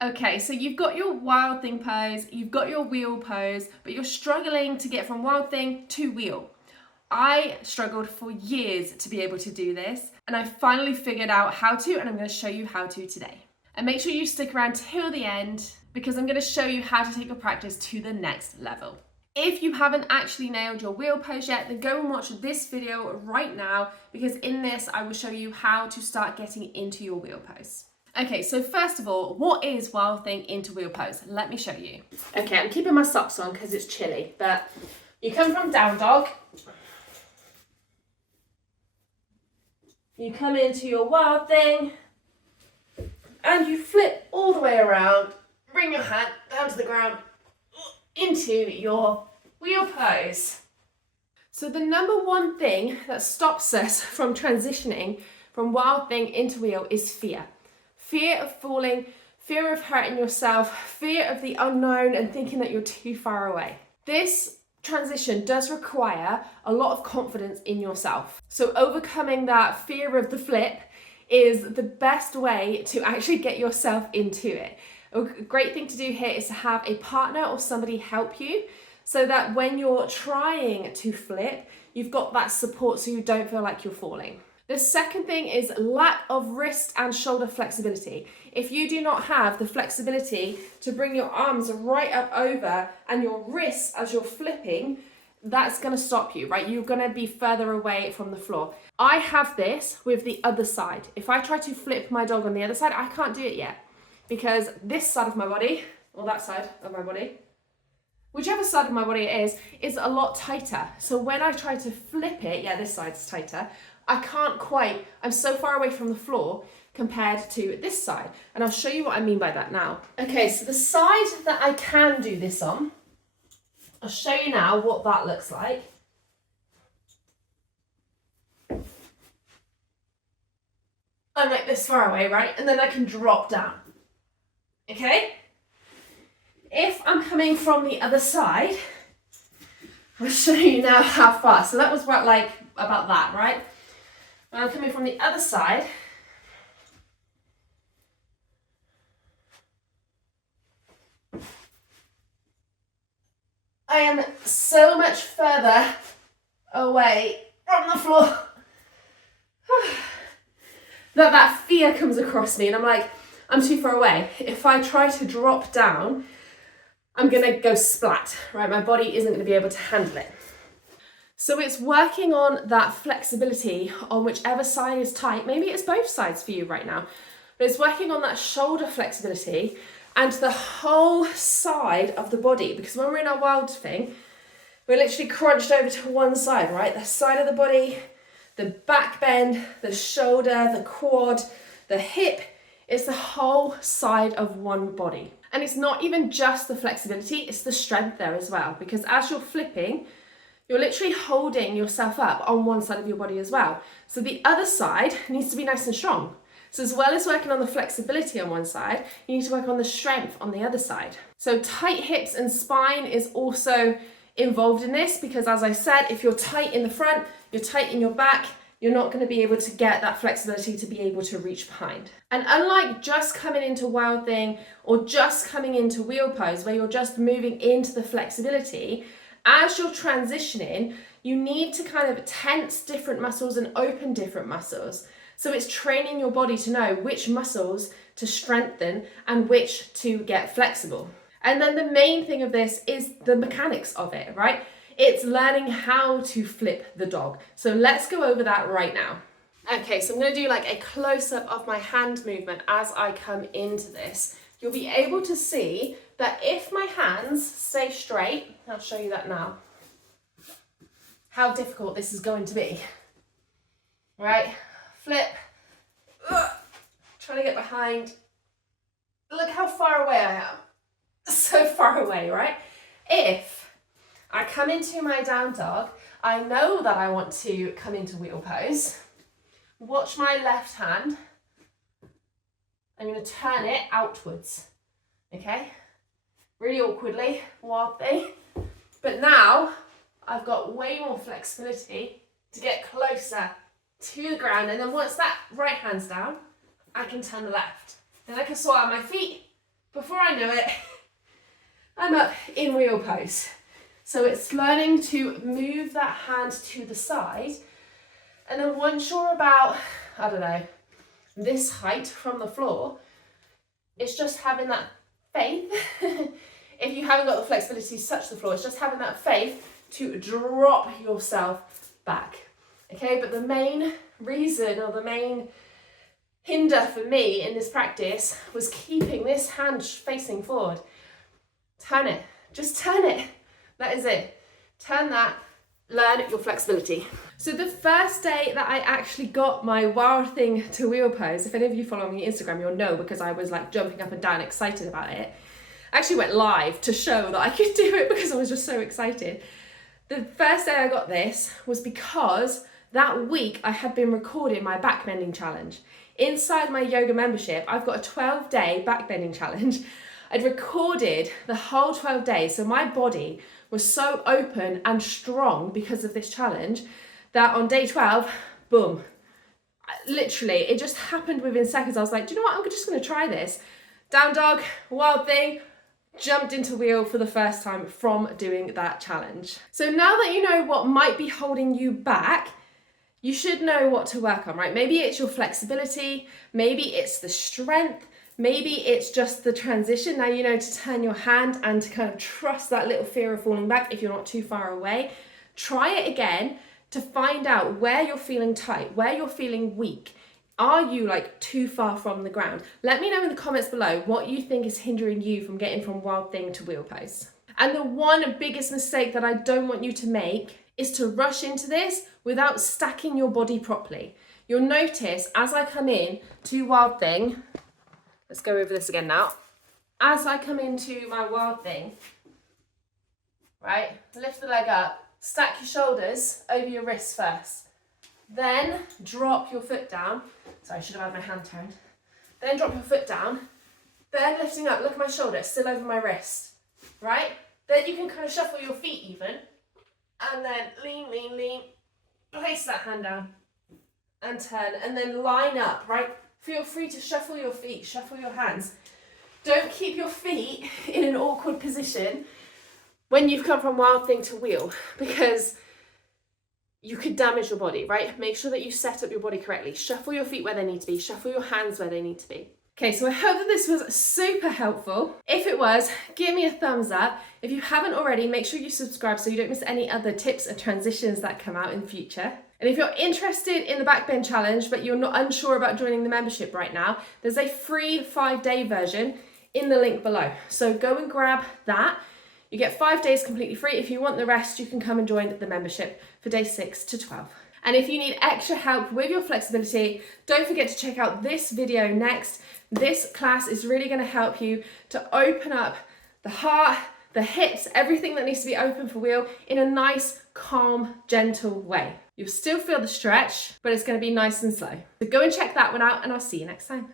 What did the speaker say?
Okay, so you've got your wild thing pose, you've got your wheel pose, but you're struggling to get from wild thing to wheel. I struggled for years to be able to do this, and I finally figured out how to, and I'm going to show you how to today. And make sure you stick around till the end, because I'm going to show you how to take your practice to the next level. If you haven't actually nailed your wheel pose yet, then go and watch this video right now, because in this I will show you how to start getting into your wheel pose. Okay, so first of all, what is wild thing into wheel pose? Let me show you. Okay, I'm keeping my socks on because it's chilly, but you come from down dog. You come into your wild thing and you flip all the way around, bring your hand down to the ground into your wheel pose. So the number one thing that stops us from transitioning from wild thing into wheel is fear. Fear of falling, fear of hurting yourself, fear of the unknown and thinking that you're too far away. This transition does require a lot of confidence in yourself. So overcoming that fear of the flip is the best way to actually get yourself into it. A great thing to do here is to have a partner or somebody help you so that when you're trying to flip, you've got that support so you don't feel like you're falling. The second thing is lack of wrist and shoulder flexibility. If you do not have the flexibility to bring your arms right up over and your wrists as you're flipping, that's going to stop you, right? You're going to be further away from the floor. I have this with the other side. If I try to flip my dog on the other side, I can't do it yet because this side of my body, or that side of my body, whichever side of my body it is a lot tighter. So when I try to flip it, yeah, this side's tighter, I can't quite, I'm so far away from the floor compared to this side. And I'll show you what I mean by that now. Okay, so the side that I can do this on, I'll show you now what that looks like. I'm like this far away, right? And then I can drop down, okay? If I'm coming from the other side, I'll show you now how far. So that was about that, right? When I'm coming from the other side, I am so much further away from the floor that fear comes across me and I'm like, I'm too far away. If I try to drop down, I'm gonna go splat, right? My body isn't gonna be able to handle it. So it's working on that flexibility on whichever side is tight. Maybe it's both sides for you right now, but it's working on that shoulder flexibility and the whole side of the body, because when we're in our wild thing, we're literally crunched over to one side, right? The side of the body, the back bend, the shoulder, the quad, the hip, it's the whole side of one body. And it's not even just the flexibility, it's the strength there as well, because as you're flipping, you're literally holding yourself up on one side of your body as well. So the other side needs to be nice and strong. So as well as working on the flexibility on one side, you need to work on the strength on the other side. So tight hips and spine is also involved in this because, as I said, if you're tight in the front, you're tight in your back, you're not going to be able to get that flexibility to be able to reach behind. And unlike just coming into wild thing or just coming into wheel pose where you're just moving into the flexibility, as you're transitioning, you need to kind of tense different muscles and open different muscles. So it's training your body to know which muscles to strengthen and which to get flexible. And then the main thing of this is the mechanics of it, right? It's learning how to flip the dog. So let's go over that right now. Okay, so I'm going to do like a close-up of my hand movement as I come into this. You'll be able to see that if my hands stay straight, I'll show you that now, how difficult this is going to be. Right, flip, trying to get behind. Look how far away I am. So far away, right? If I come into my down dog, I know that I want to come into wheel pose. Watch my left hand. I'm going to turn it outwards, okay? Really awkwardly, wild thing. But now I've got way more flexibility to get closer to the ground. And then once that right hand's down, I can turn the left. Then I can swat out my feet, before I know it, I'm up in wheel pose. So it's learning to move that hand to the side. And then once you're about, I don't know, this height from the floor, it's just having that faith. If you haven't got the flexibility to touch the floor, it's just having that faith to drop yourself back. Okay, but the main reason or the main hinder for me in this practice was keeping this hand facing forward. Turn it, just turn it. That is it. Turn that, learn your flexibility. So the first day that I actually got my wild thing to wheel pose, if any of you follow me on Instagram, you'll know because I was like jumping up and down excited about it. I actually went live to show that I could do it because I was just so excited. The first day I got this was because that week I had been recording my backbending challenge. Inside my yoga membership, I've got a 12-day backbending challenge. I'd recorded the whole 12 days, so my body was so open and strong because of this challenge that on day 12, boom, literally, it just happened within seconds. I was like, do you know what? I'm just going to try this. Down dog, wild thing, jumped into wheel for the first time from doing that challenge. So now that you know what might be holding you back, you should know what to work on, right? Maybe it's your flexibility, maybe it's the strength, maybe it's just the transition. Now you know to turn your hand and to kind of trust that little fear of falling back if you're not too far away. Try it again to find out where you're feeling tight, where you're feeling weak. Are you like too far from the ground? Let me know in the comments below what you think is hindering you from getting from wild thing to wheel pose. And the one biggest mistake that I don't want you to make is to rush into this without stacking your body properly. You'll notice as I come in to wild thing, let's go over this again now. As I come into my wild thing, right, lift the leg up, stack your shoulders over your wrists first. Then drop your foot down. Sorry, I should have had my hand turned. Then drop your foot down. Then lifting up, look at my shoulder, still over my wrist, right? Then you can kind of shuffle your feet even. And then lean, lean, lean. Place that hand down and turn. And then line up, right? Feel free to shuffle your feet, shuffle your hands. Don't keep your feet in an awkward position when you've come from wild thing to wheel, because you could damage your body, right? Make sure that you set up your body correctly. Shuffle your feet where they need to be. Shuffle your hands where they need to be. Okay, so I hope that this was super helpful. If it was, give me a thumbs up. If you haven't already, make sure you subscribe so you don't miss any other tips and transitions that come out in the future. And if you're interested in the backbend challenge, but you're not unsure about joining the membership right now, there's a free 5-day version in the link below. So go and grab that. You get 5 days completely free. If you want the rest, you can come and join the membership for day 6 to 12. And if you need extra help with your flexibility, don't forget to check out this video next. This class is really going to help you to open up the heart, the hips, everything that needs to be open for wheel in a nice, calm, gentle way. You'll still feel the stretch, but it's going to be nice and slow. So go and check that one out, and I'll see you next time.